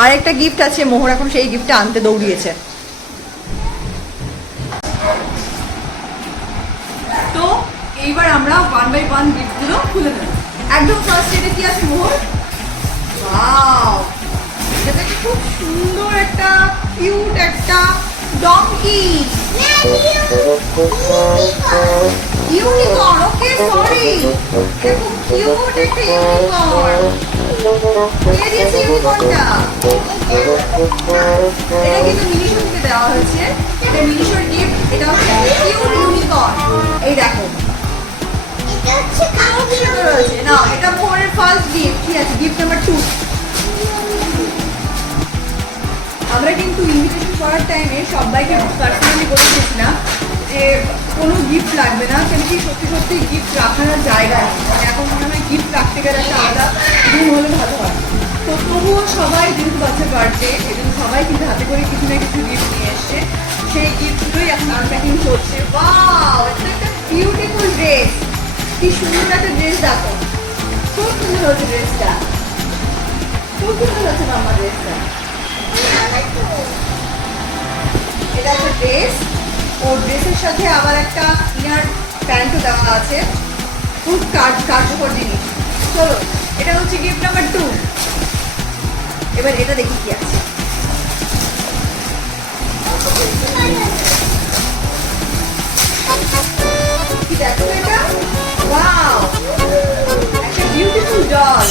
আর একটা গিফট আছে, মোহর এখন সেই গিফটটা আনতে দৌড়িয়েছে। তো এইবার আমরা 1 বাই 1 গিফটগুলো খুলে নেব। একদম ফার্স্ট এটা কি আছে মোহর? ওয়াও, এটা খুব সুন্দর একটা কিউট একটা ডঙ্কি, ইউনিকর্ন। ওকে সরি, খুব কিউট একটা ইউনিকর্ন। কে দিয়েছে ইউনিকর্নটা? এটা কিন্তু মিনিশো থেকে দেওয়া হয়েছে, এটা মিনিশোর গিফট। এটা হচ্ছে কিউট ইউনিকর্ন। এই দেখো, না এটা মোহরের ফার্স্ট গিফট। ঠিক আছে, গিফট নাম্বার 2। আমরা কিন্তু ইনভিটেশন করার টাইমে সবাইকে পার্সোনালি বলে দিয়েছিলাম যে কোনো গিফট লাগবে না, কেন কি সত্যি সত্যি গিফট রাখার জায়গা নেই। মানে এখন মনে হয় গিফট রাখতে গেলে একটা আলাদা রুম হলে ভালো হয়। তো তবুও সবাই যেহেতু বাচ্চার বার্থডে, এজন্য সবাই কিন্তু হাতে করে কিছু না কিছু গিফট নিয়ে এসছে। সেই গিফটগুলোই এখন আনপ্যাকিং চলছে। ওয়াও, এটা একটা বিউটিফুল ড্রেস। কি সুন্দর একটা ড্রেস, দেখো খুব সুন্দর হচ্ছে ড্রেসটা, খুব সুন্দর হচ্ছে মাম্মা ড্রেসটা। এটা একটা ড্রেস, ও ড্রেসের সাথে আবার একটা ইনার প্যান্টও দেওয়া আছে, খুব কার্যকর জিনিস। চলো, এটা হচ্ছে গিফট নাম্বার 2। এবার এটা দেখি কি আছে। কি দেখো এটা? ওয়াও, একটা বিউটিফুল ডল।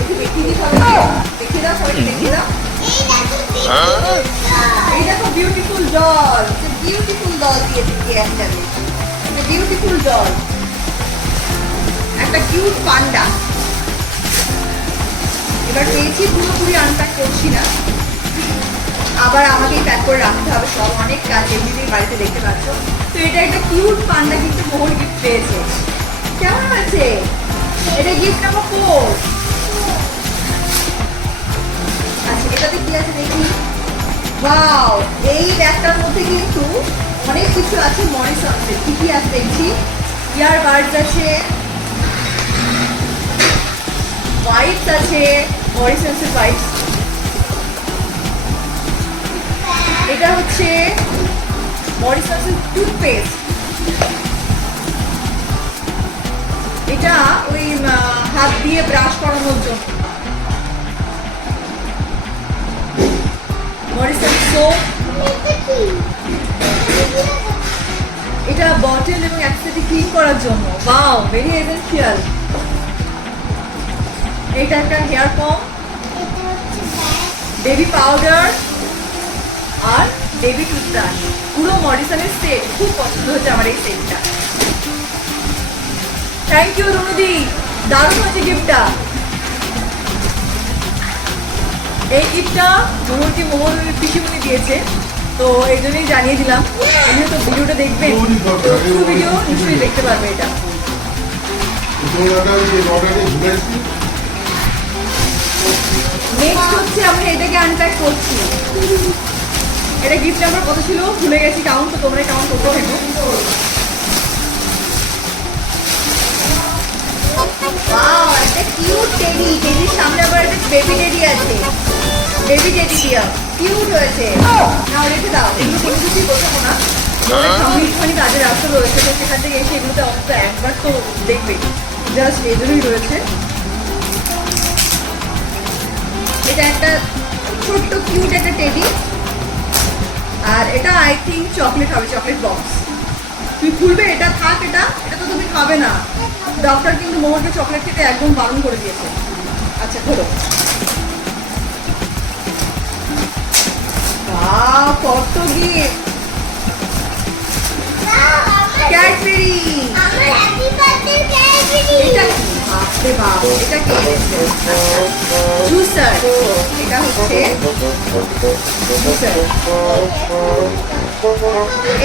একটু দেখিয়ে দিই সবাইকে, দেখিয়ে দাও সবাইকে, দেখিয়ে দাও। এই দেখো বিউটিফুল ডল, বিউটিফুল ডল দিয়েছে কি একটা, বিউটিফুল ডল, একটা কিউট পান্ডা। এবার পেয়েছি, পুরোপুরি আনপ্যাক করছি না, আবার আমাকেই প্যাক করে রাখতে হবে সব, অনেক কাজ এমনিতেই বাড়িতে দেখতে পাচ্ছ। তো এটা একটা কিউট পান্ডা কিন্তু মোহর গিফট পেয়েছে। কেমন আছে? এটা গিফট নাম্বার 4। আচ্ছা, এটাতে কি আছে দেখি। ওয়াও, এই ব্যাগটার মধ্যে কিন্তু অনেক কিছু আছে মরিসন্সের। কি কি আছে দেখছি। ইয়ার বার্ডস আছে, ওয়াইপস আছে, মরিসন্সের ওয়াইপস। এটা হচ্ছে মরিসন্সের টুথপেস্ট। এটা ওই হাত দিয়ে ব্রাশ করানোর জন্য। মরিসন সোপ, এটা বটল এবং একসাথে ক্লিন করার জন্য। Wow, very essential. এটা একটা হেয়ার কম, বেবি পাউডার আর বেবি টুথব্রাশ, পুরো মরিসনের সেট। খুব পছন্দ হচ্ছে আমার এই সেটটা। থ্যাংক ইউ রুনুদি, দারুণ হচ্ছে গিফটটা। এই গিফটটা মোহরকে মোহর পিসিমণি দিয়েছে, তো এই জন্যই জানিয়ে দিলাম। উনিও তো ভিডিওটা দেখবেন, তো পুরো ভিডিও নিশ্চয়ই দেখতে পারবে। এটা নেক্সট হচ্ছে আমরা এটাকে আনপ্যাক করছি। এটা গিফট নাম্বার কত ছিল ভুলে গেছি কাউন্ট, তো তোমরা কাউন্ট করতে থাকো। ওয়াও, একটা কিউট টেডি। টেডির সামনে আবার একটা বেবি টেডি আছে, বেবি টেডি দিয়া কিউট হয়েছে। নাও রেখে দাও, এগুলো কোনো কিছুই বোঝাবো না, সামনে একটুখানি কাজের রাস্তা রয়েছে, তো সেখান থেকে এসে এগুলোতে অন্তত একবার তো দেখবে, জাস্ট এই জন্যই রয়েছে। এটা একটা ছোট্ট কিউট একটা টেডি, আর এটা আই থিঙ্ক চকলেট হবে, চকলেট বক্স। তুই খুলবে? এটা থাক, এটা এটা তো তুমি খাবে না। ডক্টর কিন্তু মোহরকে চকলেট খেতে একদম বারণ করে দিয়েছে। আচ্ছা ধরো। কত গিফট! ক্যাডবেরি। এটা বাপরে বাপ, এটা কি? জুসার। এটা হচ্ছে জুসার,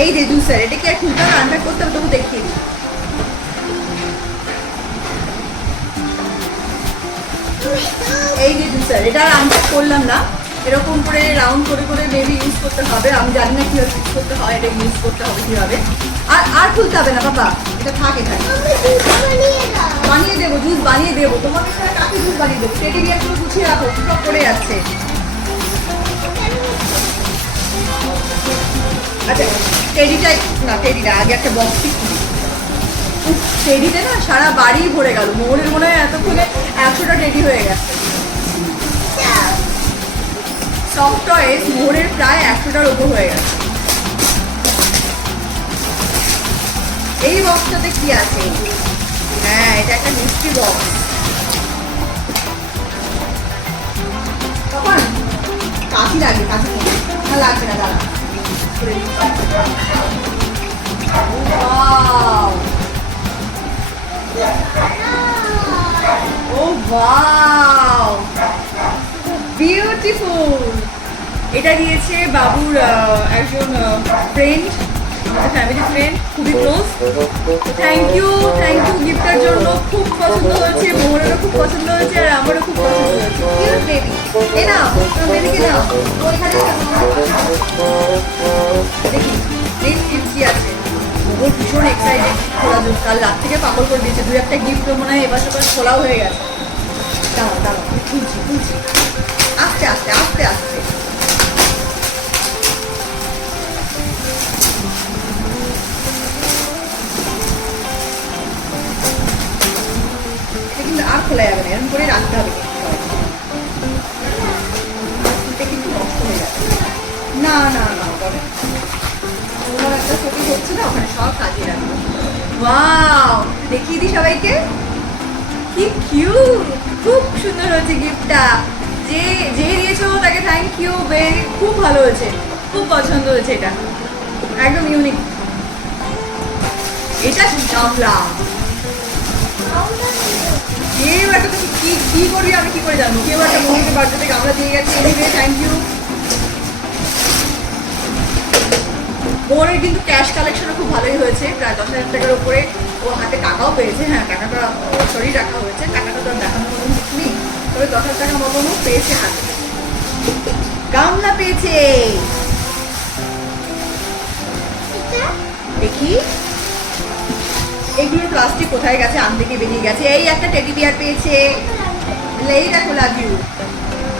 এই যে জুসার। এটা কি আর খুলতে হবে, আনপ্যাক করতে হবে? তবু দেখিয়ে দিই। এই যে জুসার, এটা আর আনপ্যাক করলাম না, এরকম করে রাউন্ড করে করে বেবি ইউজ করতে হবে। আমি জানি না কিভাবে ইউজ করতে হয়, এটা ইউজ করতে হবে কিভাবে। আর আর খুলতে হবে না বাবা, এটা থাকে থাকে। বানিয়ে দেবো, জুস বানিয়ে দেবো। তোমাকে সাথে কাকে জুস বানিয়ে দেবো? টেডি বিয়ার গুলো গুছিয়ে রাখো, সব পড়ে যাচ্ছে। আচ্ছা টেডিটাই না, টেডিটা আগে একটা বক্সই খুলি। টেডিতে না সারা বাড়ি ভরে গেল। মোহরের মনে হয় এতক্ষণে 100টা টেডি হয়ে গেছে। সফট টয়েস মোহরের প্রায় 100টার ওপর হয়ে গেছে। এই বক্সটাতে কি আছে? হ্যাঁ, এটা একটা মিষ্টি বক্স। তখন কাশি লাগবে, কাশি না লাগবে না, দাঁড়া। ও ওয়াও, বিউটিফুল। এটা দিয়েছে বাবুর একজন ফ্রেন্ড, আমাদের ফ্যামিলি ফ্রেন্ড, খুবই ক্লোজ। থ্যাংক ইউ গিফটের জন্য। খুব পছন্দ হয়েছে, মোহরেরও খুব পছন্দ হয়েছে, আর আমারও খুব পছন্দ হয়েছে। কিউট বেবি, এ নাও তোমার বেবিকে নাও। ওইখানে দেখি নেক্সট গিফট কি আছে। মোহর ভীষণ এক্সাইটেড খোলার জন্য, কাল রাত থেকে পাগল করে দিয়েছে। দু একটা গিফট মনে হয় এবার সকাল খোলাও হয়ে গেছে। দাঁড়াও দাঁড়াও, খুলছি আস্তে আস্তে আস্তে আস্তে। কিন্তু আর খোলা যাবে না, এরকম করে রাখতে হবে। কিন্তু নষ্ট হয়ে যাবে। না না না, তবে তোমার একটা ছবি হচ্ছে না, ওখানে সব কাজে রাখবো। ওয়াও, দেখিয়ে দিই সবাইকে। কি কিউট, খুব সুন্দর হয়েছে গিফটটা। যে দিয়েছো তাকে থ্যাংক ইউ, খুব ভালো হয়েছে, খুব পছন্দ হয়েছে। এটা একদম ইউনিক। এটা জানলাম। কেউ একটা তুমি কি করবি আমি কি করে জানবো? কেউ একটা মোহনকে বার্থডে থেকে আমরা দিয়ে গেছি। Thank you. মোহনের কিন্তু ক্যাশ কালেকশনও খুব ভালোই হয়েছে, প্রায় 10,000 টাকার উপরে। ও হাতে টাকাও পেয়েছে। হ্যাঁ, টাকাটা সরি রাখা হয়েছে, টাকাটা তো দেখানোর মতন কিছু নেই, তবে 10,000 টাকা মতনও পেয়েছে হাতে। গামলা পেয়েছে, দেখি এগুলোর প্লাস্টিক কোথায় গেছে, আনতে গিয়ে বেরিয়ে গেছে। এই একটা টেডি বিয়ার পেয়েছে, এই দেখো লাভ ইউ।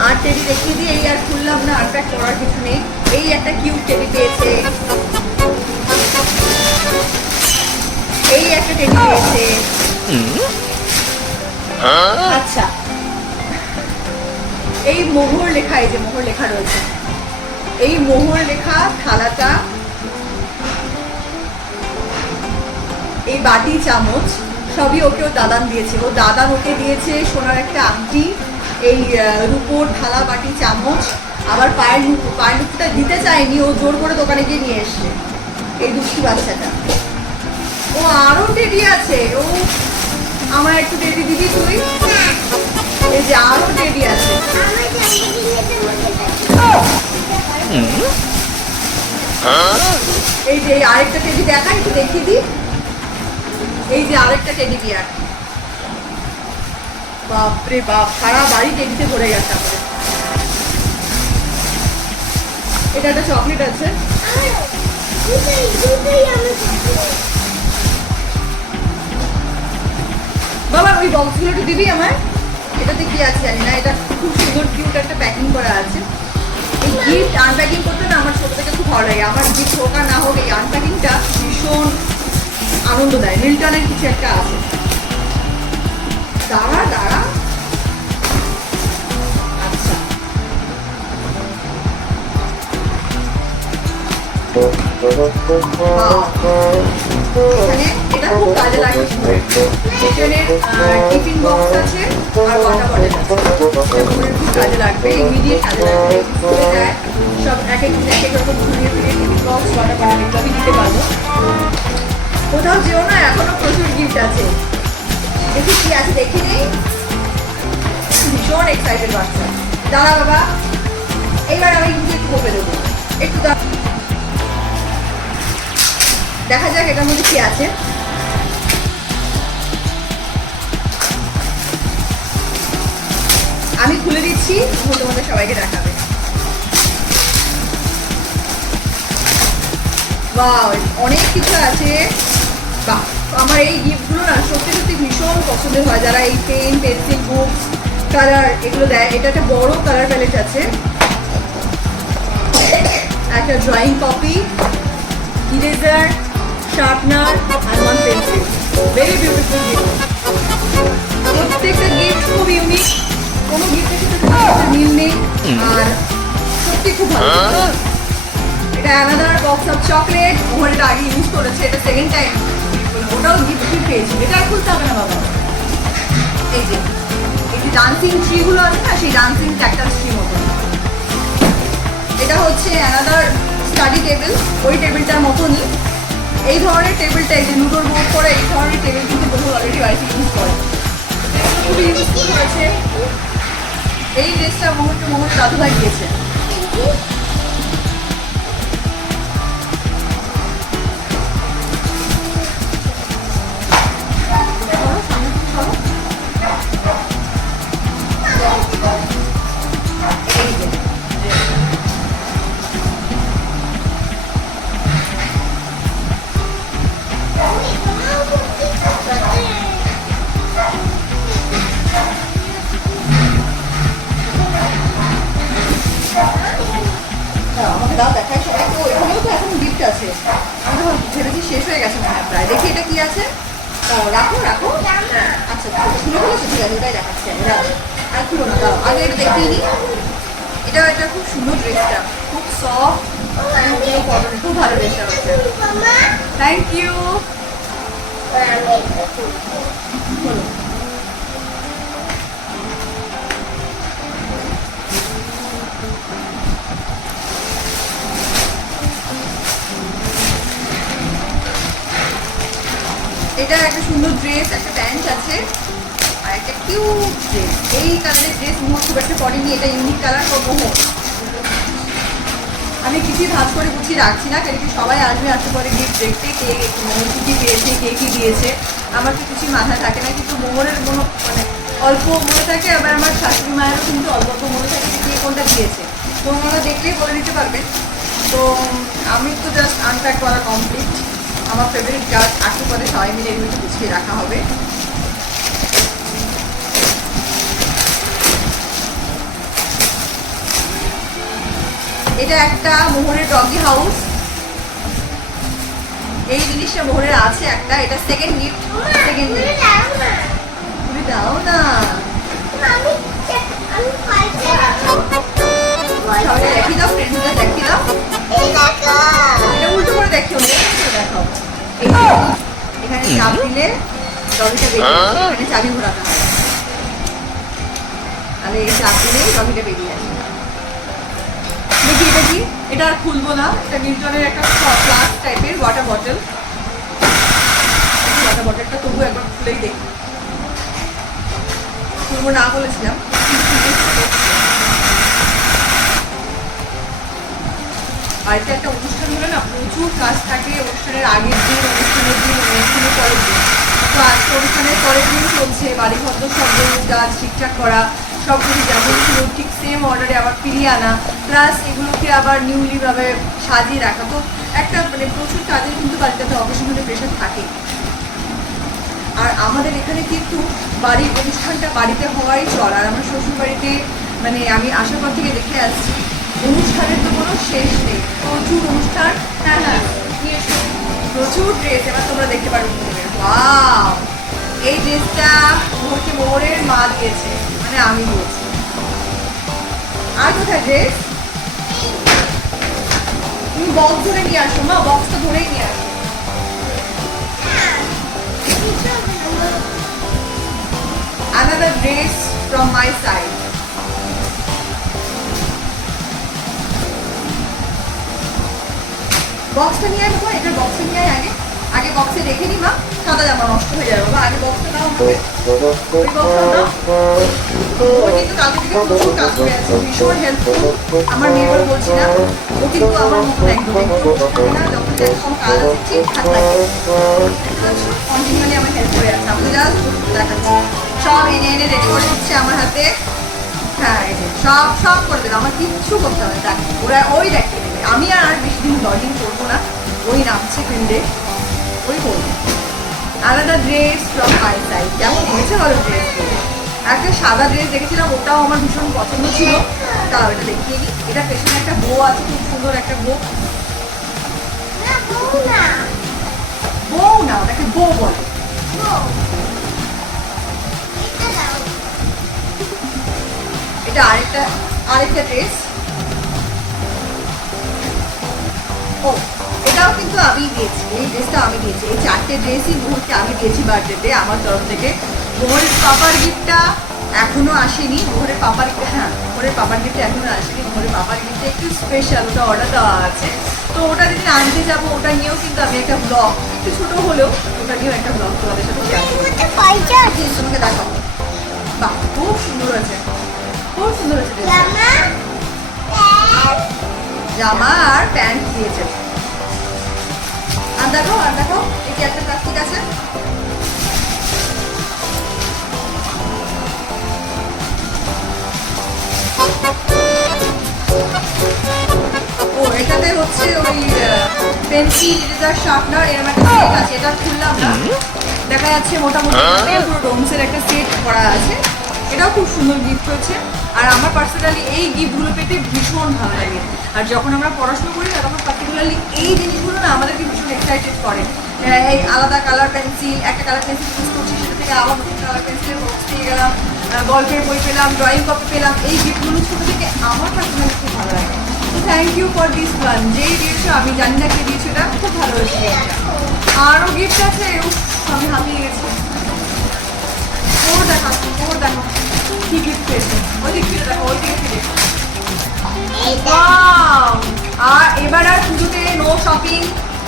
আর টেডি দেখিয়ে দিই, এই আর খুললাম না, আনপ্যাক করার কিছু নেই। এই একটা কিউট টেডি পেয়েছে, এই একটা টেডি পেয়েছে। আচ্ছা, এই মোহর লেখা, এই যে মোহর লেখা রয়েছে, এই মোহর লেখা থালাটা, এই বাটি চামচ সবই ওকে ও দাদান দিয়েছে। ও দাদান ওকে দিয়েছে সোনার একটা আংটি, এই রূপোর থালা বাটি চামচ, আবার পায়ের নুপুরটা দিতে চায়নি, ও জোর করে দোকানে গিয়ে নিয়ে এসছে। এই দুঃখী বাচ্চাটা। ও আরো টেডি আছে, ও আমার একটু টেডি দিবি তুই? এই যে আরো টেডি আছে। এই যে আরেকটা টেডি দেখা, একটু দেখিয়ে দিই। এই যে আরেকটা টেডি বিয়ার। বাপরে বাপ, সারা বাড়ি টেডিতে ভরে গেছে আমাদের। এটা একটা চকলেট আছে। বাবা ওই বক্সগুলো একটু দিবি আমায়। এটাতে কি আছে জানি না, এটা খুব সুন্দর কিউট একটা প্যাকিং করা আছে। এই গিফট আনপ্যাকিং করতে না আমার ছোট থেকে খুব ভালো লাগে। আমার গিফট হোক আর না হোক, এই আনপ্যাকিংটা ভীষণ আনন্দ দেয়। মিল্টনের কিছু একটা আছে। দাঁড়া দাঁড়া, আচ্ছা এখানে এটা খুব কাজে লাগে। এখানে টিফিন বক্স আছে আর ওয়াটার বটল আছে, খুব কাজে লাগবে, ইমিডিয়েট কাজে লাগবে। স্কুলে যায় সব এক এক রকম ঘুরিয়ে ফিরিয়ে টিফিন বক্স ওয়াটার বটল এগুলো আমি দিতে পারবো। কোথাও যেও না, এখনো প্রচুর গিফট আছে। দেখি কি আছে, দেখি নেই। ভীষণ এক্সাইটেড বাচ্চা। দাঁড়া বাবা, এইবার আমি কিন্তু একটু বকে দেবো, একটু দেখা যাক এটার মধ্যে কি আছে। আমি খুলে দিচ্ছি, তোমাদের সবাইকে দেখাবে। বাহ, অনেক কিছু আছে। বাহ, আমার এই গিফটগুলো না সত্যি সত্যি ভীষণ পছন্দের হয়। যারা এই পেন, পেন্সিল, বুকস, কালার এগুলো দেয়। এটা একটা বড় কালার প্যালেট আছে, একটা drawing copy, eraser, sharpener and one pencil. Very beautiful gift. প্রত্যেকটা গিফট খুব ইউনিক, কোনো গিফটের সাথে মিল নেই, আর সত্যি খুব ভালো। এটা অ্যানাদার বক্স অফ চকলেট। ওখানে এটা আগে ইউজ করেছে, এটা সেকেন্ড টাইম, ওটাও গিফট পেয়েছি। এটা আর খুলতে হবে না বাবা। এই যে ডান্সিং ট্রিগুলো আছে না, সেই ডান্সিং ক্যাকটাস ট্রি মতো। এটা হচ্ছে অ্যানাদার স্টাডি টেবিল, ওই টেবিলটার মতনই। এই ধরনের টেবিলটা, এই যে লুডোর বোর্ড করে এই ধরনের টেবিল কিন্তু বহু অলরেডি বাড়িতে ইউজ করে, খুবই ইউজফুল হয়েছে। এই ড্রেসটা মোহর দাদুভাই দিয়েছে। আমাকে দাও দেখাই সবাইকে। ওইখানেও তো এখন গিফট আছে, আমি তো ভেবেছি শেষ হয়ে গেছে মনে হয় প্রায়। দেখি এটা কি আছে, রাখো রাখো। আচ্ছা খুলে ফেলেছো, ঠিক আছে, ওটাই দেখাচ্ছি আমি। আর খুলো না, দাও আগে এটা দেখিয়ে নিই। এটা খুব সুন্দর ড্রেসটা, খুব সফট, খুব ভালো ড্রেসটা হচ্ছে। Thank you. এটা একটা সুন্দর ড্রেস, একটা প্যান্ট আছে আর একটা কিউট ড্রেস। এই কালারের ড্রেস মোহর খুব একটা পরেনি, এটা ইউনিক কালার ফর মোহর। আমি কিছুই ভাজ করে গুছিয়ে রাখছি না, কেন কি সবাই আসবে, আসতে পরে গিফট দেখতে, কে মোহর কি পেয়েছে, কে কি দিয়েছে। আমার তো কিছুই মাথায় থাকে না, কিন্তু মোহরের কোনো মানে অল্প মনে থাকে, আবার আমার শাশুড়ি মায়েরও কিন্তু অল্প অল্প মনে থাকে যে কে কোনটা দিয়েছে। তো ওনারা দেখলেই বলে দিতে পারবেন। তো আমি তো জাস্ট আনপ্যাক করা কমপ্লিট। আমার ফেভারিট গাছ একটু পরে সবাই মিলে এগুলোকে গুছিয়ে রাখা হবে। এটা একটা মোহরের ডগি হাউস। এই জিনিসটা মোহরের আছে একটা, এটা সেকেন্ড গিফট। সেকেন্ড গিফট তুমি দাও না, সবাই দেখি দাও, ফ্রেন্ডসদের দেখি দাও। এটা উল্টো করে দেখিও, দেখাও। এখানে চাপ দিলে ডগিটা বেরিয়ে আসে, এখানে চাবি ঘোরাতে হয়, তাহলে এই চাপ দিলেই ডগিটা বেরিয়ে আসে। দেখি এটা কি, এটা আর খুলবো না। এটা নিউটনের একটা ফ্লাস্ক টাইপের ওয়াটার বটল। ওয়াটার বটলটা তবু একবার খুলেই দেখি, খুলবো না বলেছিলাম। বাড়িতে একটা অনুষ্ঠান হলে না প্রচুর কাজ থাকে, অনুষ্ঠানের আগের দিন, অনুষ্ঠানের দিন, অনুষ্ঠানের পরের দিন। তো আজকে অনুষ্ঠানের পরের দিন চলছে, বাড়ি ঘর সব গাছ ঠিকঠাক করা, সব কিছু যেমন ছিল ঠিক সেম অর্ডারে আবার ফিরিয়ে আনা, প্লাস এগুলোকে আবার নিউলিভাবে সাজিয়ে রাখা। তো একটা মানে প্রচুর কাজের কিন্তু বাড়িতে অকেশনালি প্রেশার থাকে। আর আমাদের এখানে কিন্তু বাড়ির অনুষ্ঠানটা বাড়িতে হওয়াই চল। আর আমার শ্বশুর বাড়িতে মানে আমি আসার পর থেকে দেখে আসছি, অনুষ্ঠানের তো কোনো শেষ নেই, প্রচুর অনুষ্ঠান। হ্যাঁ হ্যাঁ, প্রচুর ড্রেস। এবার তোমরা দেখতে পারো ওয়াও, এই ড্রেসটা মোহরকে মোহরের মা দিয়েছে, মানে আমি দিয়েছি। আর কোথায় ড্রেস? তুমি বক্স ধরে নিয়ে আসো মা, বক্সটা ধরেই নিয়ে আসো। Another dress from my side. বক্সটা নিয়ে আসবো, এটা বক্সে নিয়ে আগে আগে বক্সে রেখে নি মা, সাদা জামা নষ্ট হয়ে যাবে বাবা। আগে বক্সটা দাও আমাকে, ওই বক্সটা দাও। ও কিন্তু কালকে থেকে প্রচুর কাজ করে আছে, ভীষণ হেল্পফুল। আমার মেয়েবার বলছি না, ও কিন্তু আমার মতো একদম না, যখন যখন কাজ আছে ঠিকঠাক লাগে, কন্টিনিউয়ালি আমার হেল্প করে আছে। আমি জাস্ট দেখাচ্ছি, সব এনে এনে রেডি করে দিচ্ছে আমার হাতে। হ্যাঁ, এই যে সব সব করে দেবে, আমার কিচ্ছু করতে হবে। দেখ ওরা ওই দেখতে দেবে, আমি আর বেশি দিন ব্লগিং করবো না, ওই নামছে ফিল্ডে, ওই করবো। আলাদা ড্রেস ফ্রম মাই সাইড। কেমন হয়েছে বলো ড্রেসগুলো? একটা সাদা ড্রেস দেখেছিলাম, ওটাও আমার ভীষণ পছন্দ ছিল, তাও এটা দেখিয়ে নিই। এটা পেছনে একটা বো আছে, খুব সুন্দর একটা বো। বউ না, ওটাকে বউ বলে। এটা আরেকটা ড্রেস। ও, এটাও কিন্তু আমি দিয়েছি, এই ড্রেসটা আমি দিয়েছি। এই 4টে ড্রেসই মোহরকে আমি দিয়েছি বার্থডেতে আমার তরফ থেকে। মোহরের পাপার গিফটটা এখনো আসেনি। মোহরের পাপার গিফটটা এখনো আসেনি। মোহরের পাপার গিফটটা একটু স্পেশাল, ওটা অর্ডার দেওয়া আছে। তো ওটা যদি আনতে যাবো, ওটা নিয়েও কিন্তু আমি একটা ব্লগ, একটু ছোট হলেও ওটা নিয়েও একটা ব্লগ তোমাদের সাথে শেয়ার করবো। তোমাকে দেখাবো। বাহ, খুব সুন্দর আছে, খুব সুন্দর আছে। জামা আর প্যান্ট দিয়েছে। আর দেখো এই যে একটা প্লাস্টিক আছে। ও, এটাতে হচ্ছে ওই পেন্সিল, ইরেজার, শার্পনার, এরকম একটা সেট আছে। এটা খুললাম না, দেখা যাচ্ছে মোটামুটি পুরো ডোমসের একটা সেট করা আছে। এটাও খুব সুন্দর গিফট হয়েছে। আর আমার পার্সোনালি এই গিফটগুলো পেতে ভীষণ ভালো লাগে। আর যখন আমরা পড়াশোনা করি না, তখন পার্টিকুলারলি এই জিনিসগুলো না আমাদেরকে ভীষণ এক্সাইটেড করে। এই আলাদা কালার পেন্সিল, একটা কালার পেন্সিল ইউজ করছি, সেটা থেকে আবার নতুন কালার পেন্সিলের বক্স পেয়ে গেলাম, গল্পের বই পেলাম, ড্রয়িং কপি পেলাম। এই গিফটগুলো ছোটো থেকে আমার পার্সোনালি খুব ভালো লাগে। তো thank you for this one. যেই দিয়েছো, আমি জানি না কে দিয়েছো, এটা খুব ভালো হয়েছে। আরও গিফট আছে, আমি হাতিয়ে গেছি। ওর দেখো কি গিফট পেয়েছে। ওই দিক ফিরে দেখো, ওই দিকে ফিরে। আর এবার আর পুজোতে নো শপিং,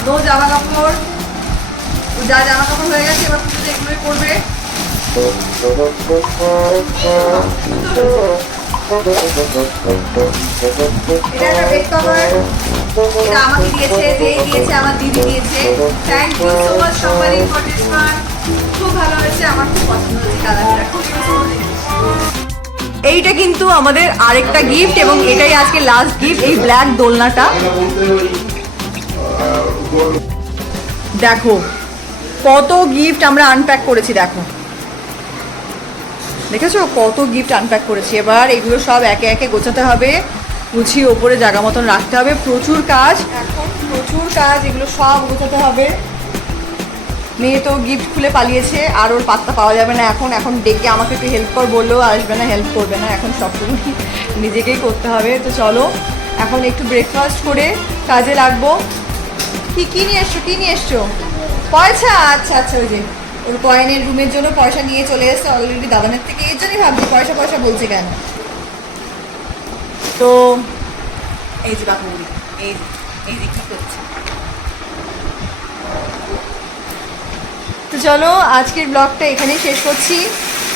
নো জামা কাপড়। যা জামা কাপড় হয়ে গেছে, এবার পুজোতে এগুলোই করবে। এটা একটা বেড কভার, এটা আমাকে দিয়েছে, দিয়েছে আমার দিদি দিয়েছে। থ্যাংক ইউ সো মাচ সবাই ফর দিস ওয়ান। খুব ভালো হয়েছে, আমার খুব পছন্দ হয়েছে কালারটা, খুব সুন্দর। এইটা কিন্তু আমাদের আরেকটা গিফট, এবং এটাই আজকে লাস্ট গিফট, এই ব্ল্যাক দোলনাটা। দেখো কত গিফট আমরা আনপ্যাক করেছি, দেখেছো কত গিফট আনপ্যাক করেছি। এবার এগুলো সব একে একে গোছাতে হবে, গুছিয়ে ওপরে জায়গা মতন রাখতে হবে। প্রচুর কাজ এখন, প্রচুর কাজ, এগুলো সব গোছাতে হবে। মেয়ে তো গিফট খুলে পালিয়েছে, আর ওর পাত্তা পাওয়া যাবে না এখন ডেকে আমাকে একটু হেল্প কর বললেও আসবে না, হেল্প করবে না। এখন সবটুকু নিজেকেই করতে হবে। তো চলো এখন একটু ব্রেকফাস্ট করে কাজে লাগবো। কি নিয়ে এসছো? পয়সা? আচ্ছা, ওই যে ওর কয়েনের রুমের জন্য পয়সা নিয়ে চলে এসছে অলরেডি দাদানের থেকে। এর জন্যই ভাবছি পয়সা বলছে কেন। তো এই যে বাবু, এই যে কি করছে। তো চলো আজকের ব্লগটা এখানেই শেষ করছি।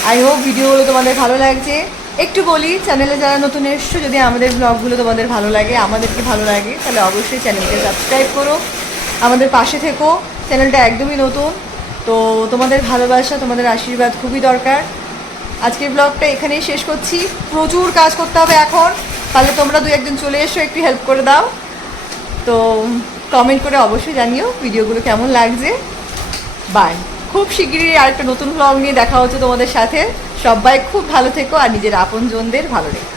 আই হোপ ভিডিওগুলো তোমাদের ভালো লাগছে। একটু বলি, চ্যানেলে যারা নতুন এসছো, যদি আমাদের ব্লগগুলো তোমাদের ভালো লাগে, আমাদেরকে ভালো লাগে, তাহলে অবশ্যই চ্যানেলকে সাবস্ক্রাইব করো, আমাদের পাশে থেকো। চ্যানেলটা একদমই নতুন, তো তোমাদের ভালোবাসা, তোমাদের আশীর্বাদ খুবই দরকার। আজকের ব্লগটা এখানেই শেষ করছি। প্রচুর কাজ করতে হবে এখন, তাহলে তোমরা 2-1 চলে এসো, একটু হেল্প করে দাও। তো কমেন্ট করে অবশ্যই জানিও ভিডিওগুলো কেমন লাগছে। বাই। খুব শিগগিরই আরেকটা নতুন ব্লগ নিয়ে দেখা হচ্ছে তোমাদের সাথে। সবাই খুব ভালো থেকো আর নিজের আপনজনদের ভালো রেখো।